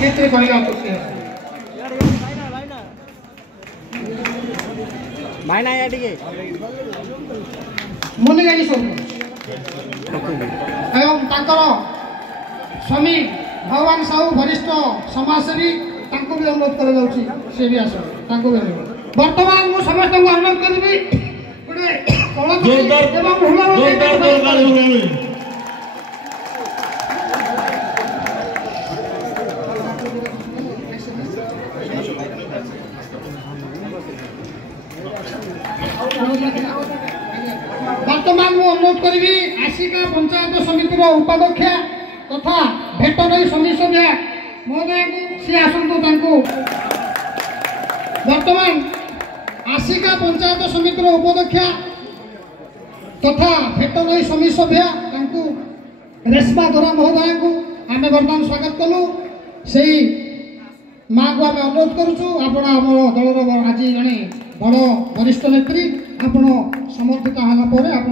क्षेत्र कहला खुशी भाईना या टिके मुनि गाड़ी सब एवं तांकर स्वामी भगवान साहू वरिष्ठ समाजसेवी तांको भी अनुरोध कर जाउची से भी आस तांको भी वर्तमान मु समस्त को अनुरोध करबी गोटे कलाकृति एवं हुला वर्तमान मु अनुरोध करी आशिका पंचायत समितिर उपाध्यक्ष तथा भेटनरी समिति सभ्य महोदय को सी आसतु वर्तमान आशिका पंचायत समितिर उपाध्यक्ष तथा भेटनरी समिति सभ्य रेशमा धरा महोदय को आम बर्तमान स्वागत कलु से माँ को आम अनुरोध करुचु आपण आम दलर आज जड़े बड़ वरिष्ठ नेत्री आपण समर्थित होगा